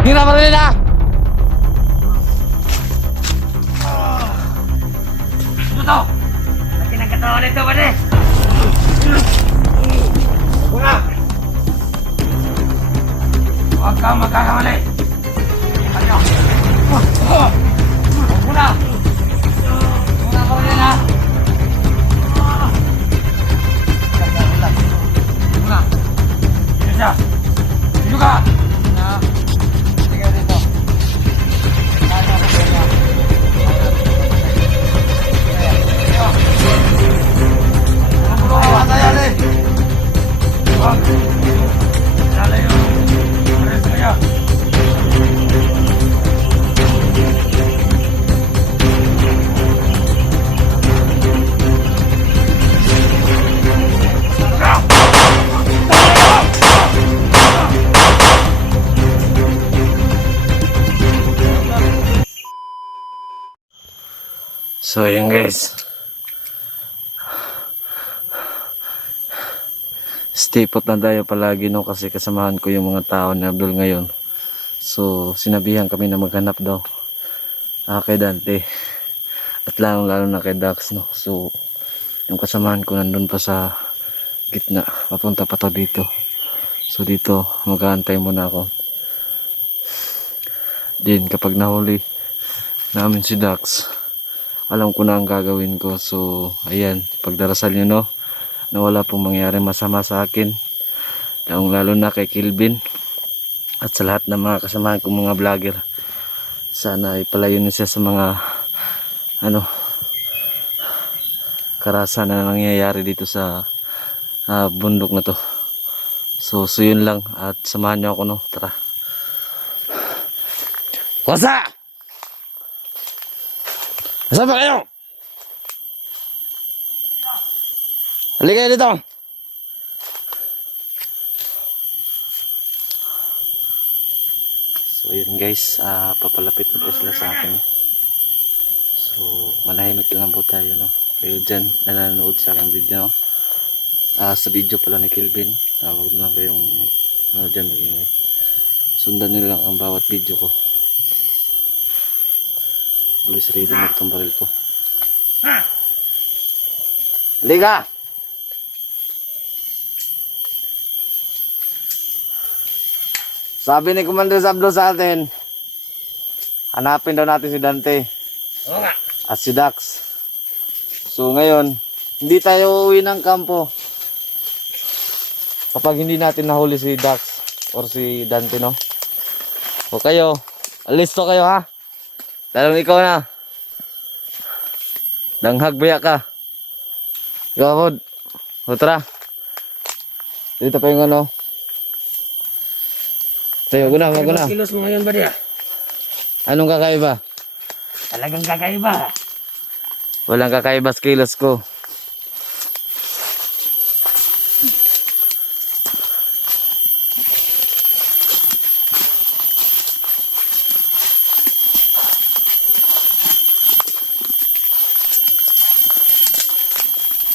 Hindi na marilin ha! Ano to? Laki ng katawan nito, pare! Una! Huwag kang magkakamali! Ano? Una! Una marilin ha! Una! Sino siya? Sino ka? Sige dito. Kaya ko siya. So yun guys, stay put lang tayo palagi no, kasi kasamahan ko yung mga tao ni Abdul ngayon. So sinabihan kami na maghanap daw kay Dante at lalo na kay Dax no. So yung kasamahan ko nandun pa sa gitna, papunta pa to dito. So dito mag-aantay muna ako. Din kapag nahuli namin si Dax, alam ko na ang gagawin ko. So ayan, pagdarasal nyo no, na wala pong mangyari masama sa akin, lalo na kay Kilvin at sa lahat ng mga kasamahan kong mga vlogger. Sana ipalayo niyo siya sa mga karahasan na nangyayari dito sa bundok na to. So yun lang, at samahan niyo ako no, tara. Wasa! Saan ba kayo? Halika kayo dito. So yun guys, papalapit na po sila sa akin. So manahimik lang po tayo no. Kayo dyan na nanonood sa aking video no? Sa video pala ni Kilvin, huwag na lang kayong dyan magingay. Sundan nyo lang ang bawat video ko. Always ready na itong baril ko. Liga! Sabi ni Commander Abdul sa atin, hanapin daw natin si Dante. Oo nga. At si Dax. So ngayon, hindi tayo uuwi ng kampo kapag hindi natin nahuli si Dax or si Dante no. O kayo, alisto kayo ha. Talong ikaw na. Danghag baya ka. Ikaw po. Hutra. Dito pa yung ano. Tayo, guna. Kilos mo ngayon ba diya? Anong kakaiba? Talagang kakaiba. Walang kakaiba sa kilos ko.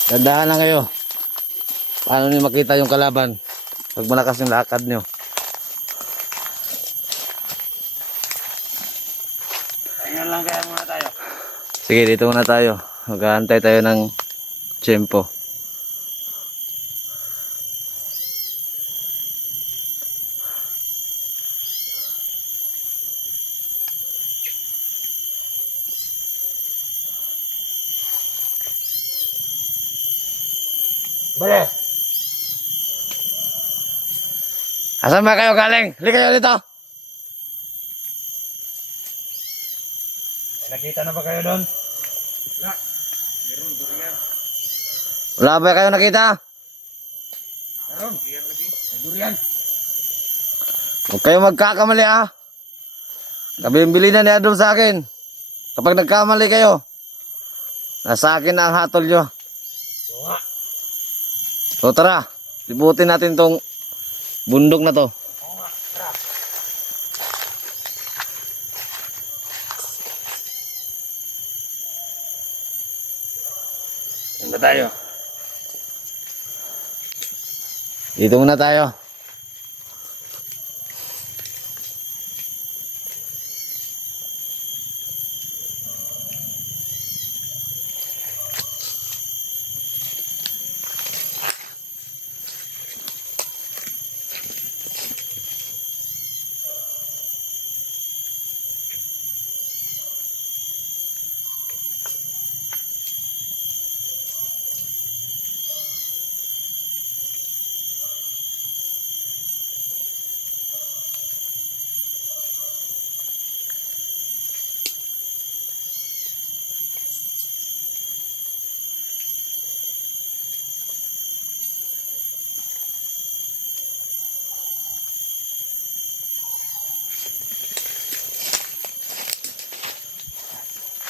Dandahan lang kayo. Paano niyo makita yung kalaban pag malakas yung lakad niyo? Ayan lang kaya muna tayo. Sige, dito muna tayo. Mag-aantay tayo ng tiyempo. Bale. Asan ba kayo galing? Halika kayo dito. Nakita na ba kayo doon? Wala. Meron durian. Wala ba kayo nakita? Meron durian lagi. May durian. Huwag kayo magkakamali ah. Kabimbili na ni Adol sa akin. Kapag nagkamali kayo, nasa akin na ang hatol nyo. Oo nga. So tara, libutin natin tong bundok na to. Oo nga. Tara. Saan ba tayo? Dito muna tayo.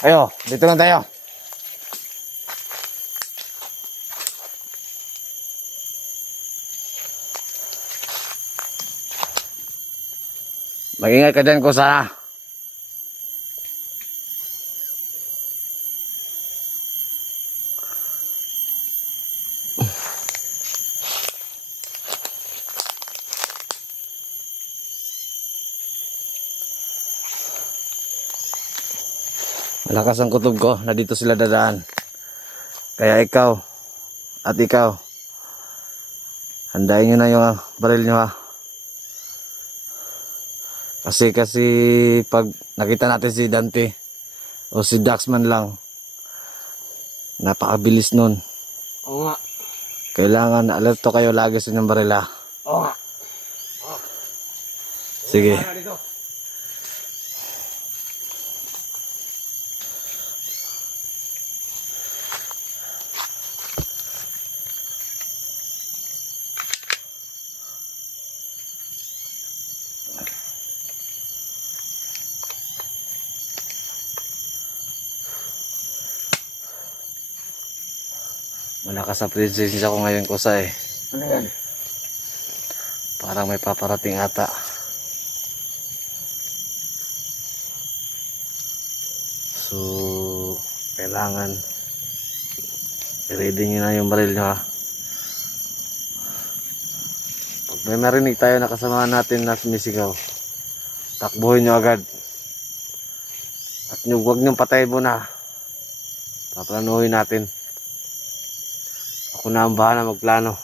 Ayo, dito lang tayo. Mag-ingat ka dyan, Kusa. Malakas ang kutob ko na dito sila dadaan. Kaya ikaw at ikaw, handain nyo na yung baril nyo ha. Kasi pag nakita natin si Dante o si Daxman lang, napakabilis nun. Oo nga. Kailangan alerto kayo lagi sa inyong baril ha. Oo nga. Sige. Malakas ang presensya ko ngayon, Kusa eh. Ano yan? Parang may paparating ata. So, kailangan i-ready nyo na yung baril nyo ha. Pag may marinig tayo na kasama natin na sumisigaw, takbuhin nyo agad. At huwag nyo patay muna. Paplanuhin natin. Ako na ang bahala magplano.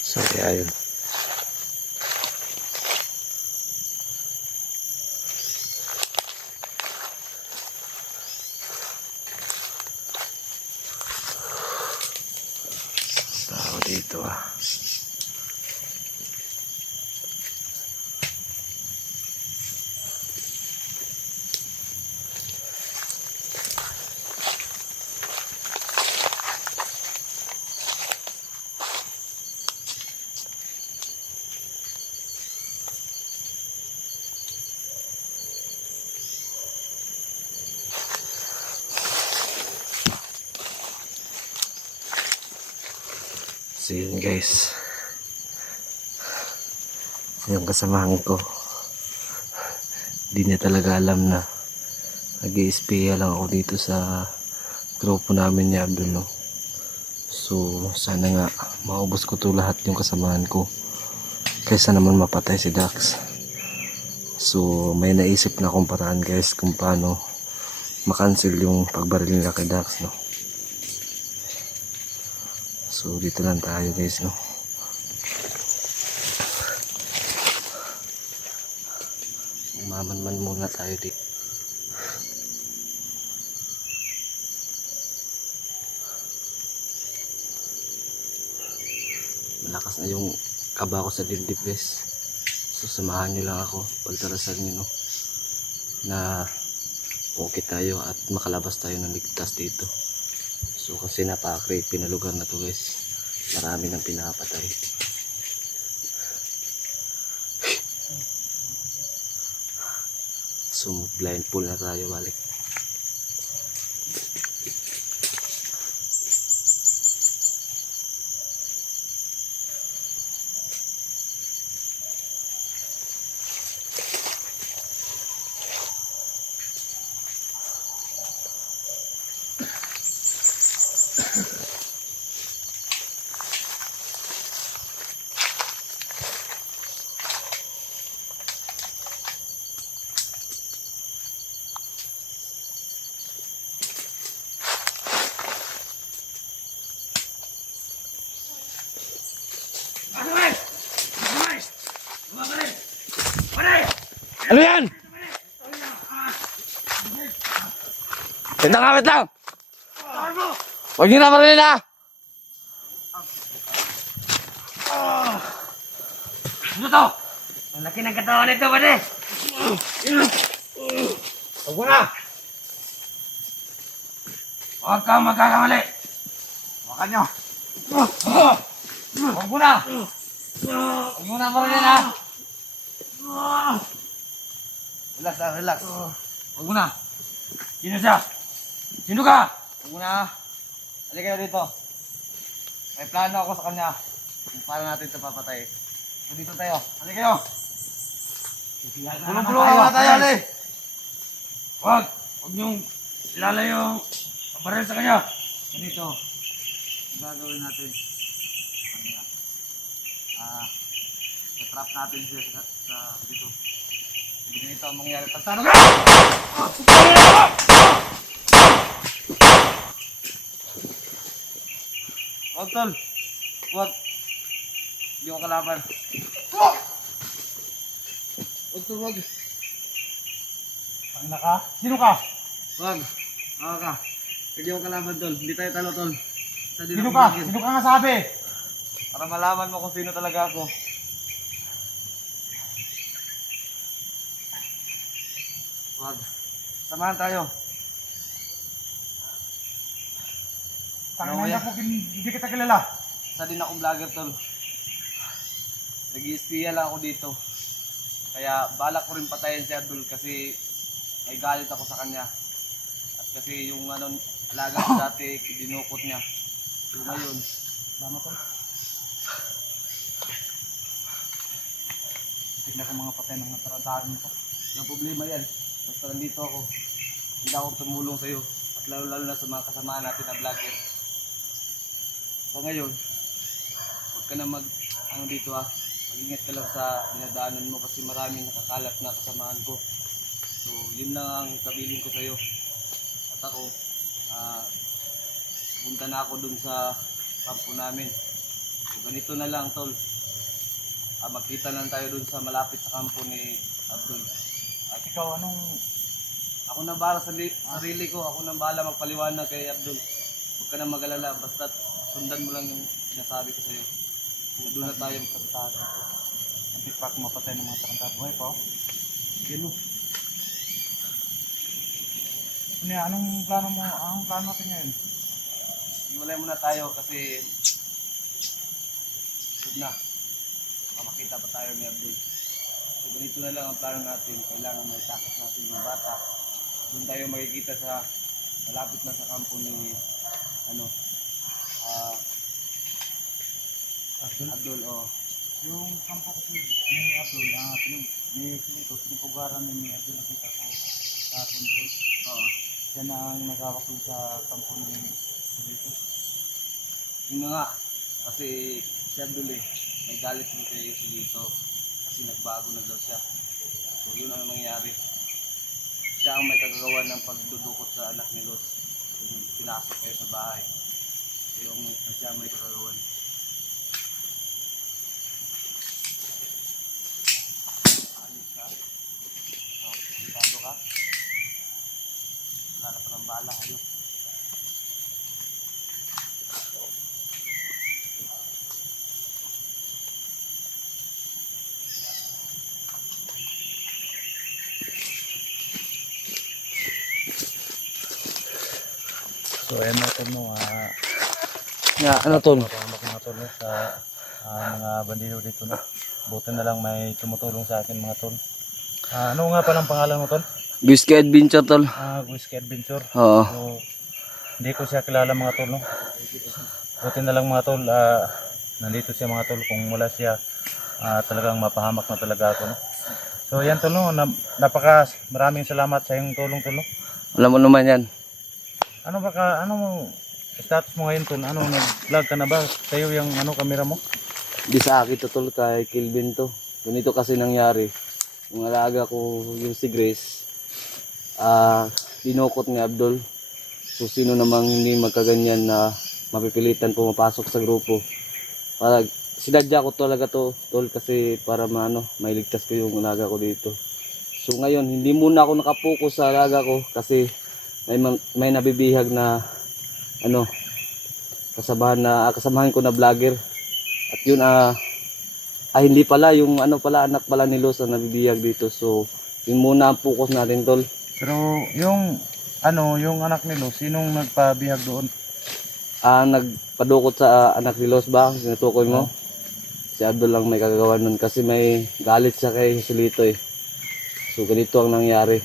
So, kaya yun. Tao dito ah. So yun guys, yung kasamahan ko, di niya talaga alam na nag-i-espiya lang ako dito sa grupo namin ni Abdul, no? So sana nga maubos ko to lahat yung kasamahan ko kaysa naman mapatay si Dax. So may naisip na akong paraan guys kung paano makancel yung pagbaril nila kay Dax, no? So dito lang tayo guys, no? Mamanman muna tayo dito. Malakas na yung kaba ko sa dibdib guys. So samahan nyo lang ako, pagdarasan nyo, no? Na okay tayo at makalabas tayo ng ligtas dito. So kasi napaka-creepy na lugar na to guys. Marami nang pinapatay. So blindfold na tayo balik. Ano yan? Wait lang! Huwag nyo na marilin ha! Ano to? Ang laki ng katawan nito, pare. Huwag mo na. Huwag kang magkakamali. Huwakan nyo. Huwag mo na. Huwag mo na marilin ha. Relax lang, relax. Huwag mo na. Sino siya? Sino ka? Huwag muna. Halika kayo dito. May plano ako sa kanya. Kung paano natin ito papatay. So dito tayo. Halika kayo. Bulong-bulong nga tayo, Ali. Huwag. Huwag niyong ilala yung baril sa kanya. Ganito. Ang gagawin natin. Kanya. Trap natin siya sa dito. Hindi ganito ang mangyayari. Pagtanong ka! Huwag, tol. Huwag. Hindi ko kalaban. Huwag, tol, huwag. Pangina ka? Sino ka? Huwag. Huwag ka. Hindi ko kalaban, tol. Hindi tayo talo, tol. Sino ka? Sino ka nga sabi? Para malaman mo kung sino talaga ako. Huwag. Samahan tayo. Pangina po, hindi kita kilala. Isa din akong vlogger, tol. Nag-i-espiya lang ako dito. Kaya balak ko rin patayin si Abdul kasi may galit ako sa kanya. At kasi yung alaga ko dati, dinukot niya. So ngayon, Lama ko. Tignan ko mga patay ng taradaan nito. walang problema yan. Basta nandito ako. Hindi ako tumulong sa'yo. At lalo-lalo na sa mga kasama natin na vlogger. So ngayon, huwag ka na dito ha. Mag-ingat ka lang sa dinadaanan mo kasi maraming nakakalap na kasamaan ko. So yun lang ang kabiling ko sa'yo. At ako, punta na ako dun sa kampo namin. So ganito na lang, tol. Magkita lang tayo dun sa malapit sa kampo ni Abdul. At ikaw, anong... Ako na bahala sa sarili ko. Ako na bahala magpaliwanag kay Abdul. Huwag ka na mag-alala. Basta sundan mo lang yung sinasabi ko sa'yo. Doon na tayo. Sabitaan ko. Hindi pa ako mapatay ng mga taranta buhay pa. Yan o. Ano yan? Anong plano mo? Anong plano natin ngayon? Hiwalay muna tayo kasi huwag na. Makita pa tayo ni Abdul. So ganito na lang ang plano natin. Kailangan may takas natin yung bata. Doon tayo makikita sa malapit na sa kampo ni Abdul. Yung kampo kasi ni Abdul, pinupugaran ni Abdul nakita ko sa atin doon. Siya na ang nagawak doon sa kampo ni dito. Yun na nga. Kasi si Abdul may galit din kayo sa dito. Kasi nagbago na daw siya. So yun ang nangyayari. Siya ang may kagagawa ng pagdudukot sa anak ni Los. Yung pinasok kayo sa bahay. Siya ang may kagagawan. Alis ka. Sintado ka. Wala na pa ng bala. Ayun. So ayan na tol mo, Ano tol? mapahamak mga tol sa mga bandido dito na. Buti na lang may tumutulong sa akin mga tol. Ano nga palang pangalan mo tol? Whiskey Adventure, tol. Whiskey Adventure. Oo. So, hindi ko siya kilala mga tol, no? Buti na lang mga tol, nandito siya mga tol. Kung wala siya, talagang mapahamak na talaga ako, no? So yan tol, no? Maraming salamat sa iyong tulong tol, no? Alam mo naman yan. Ano status mo ngayon tol? Nag-vlog ka na ba? Sa'yo yung camera mo? Di sa akin to, tol. Kay Kilvin to. Ganito kasi nangyari. Yung alaga ko, yung si Grace, dinukot ni Abdul. So sino namang hindi magkaganyan na mapipilitan pumapasok sa grupo. Sinadya ko talaga to, tol, kasi para mailigtas ko yung alaga ko dito. So ngayon, hindi muna ako nakapokus sa alaga ko kasi may nabibihag na kasamahan ko na vlogger. At yun hindi pala yung anak pala ni Los ang nabibihag dito. So yun muna ang focus natin, tol. Pero yung anak ni Los, sinong nagpabihag doon? Nagpadukot sa anak ni Los ba? Sinutukoy mo? Si Abdul lang may kagagawa nun kasi may galit siya kay Joselito eh. So ganito ang nangyari.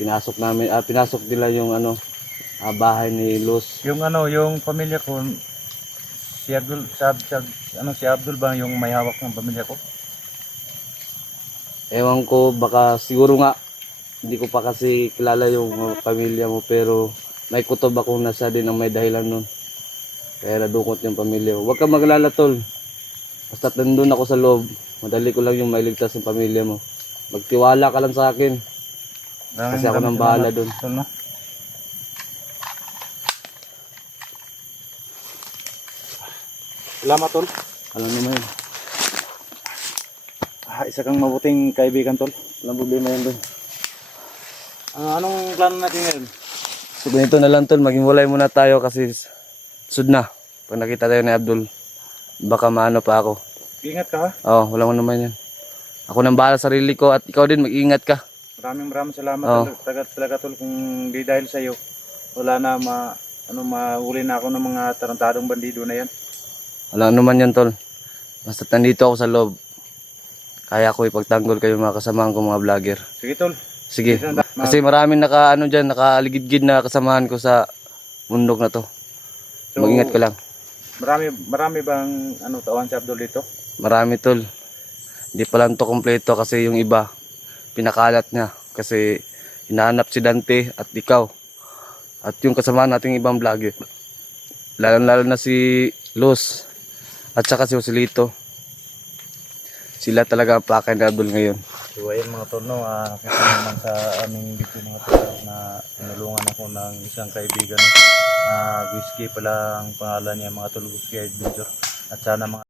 Pinasok nila yung bahay ni Luz. Yung yung pamilya ko, si Abdul, si Abdul ba yung may hawak ng pamilya ko? Ewan ko, baka siguro nga, hindi ko pa kasi kilala yung pamilya mo, pero may kutob ako na siya din ang may dahilan nun. Kaya nadukot yung pamilya mo. Huwag ka maglala tol. Basta nandun ako sa loob, madali ko lang yung mailigtas ng pamilya mo. Magtiwala ka lang sa akin. Kasi ako nang bahala dun. Tol, no? Salamat, tol. Alam mo yun. Isa kang mabuting kaibigan, tol. Walang problema yun dun. Anong plano natin ngayon? So ganito na lang tol, maging walay muna tayo kasi sud na. Pag nakita tayo ni Abdul, baka maano pa ako. Ingat ka, ha? Oo, wala mo naman yan. Ako nang bahala sa sarili ko at ikaw din mag-ingat ka. Maraming salamat Oo. talaga tol, kung di dahil sa iyo wala na mahuli na ako ng mga tarantadong bandido na yan. Wala naman yan tol. Basta nandito ako sa loob. Kaya ko ipagtanggol kayo mga kasamahan ko mga vlogger. Sige tol. Sige. Kasi maraming nakaligid-gid na kasamahan ko sa bundok na to. So, Mag-ingat ka lang. Marami bang tawan si Abdul dito? Marami tol. Hindi pa lang to kompleto kasi yung iba pinakalat niya kasi hinahanap si Dante at ikaw at yung kasama nating ibang vlogger, lalo na si Luz at saka si Joselito. Sila talaga ang pakay ni Abdul ngayon. So ayan mga tol, no, kasi naman sa aming video mga tol na tinulungan ako ng isang kaibigan, Whiskey pala ang pangalan niya mga tol, Whiskey Adventure, at sana mga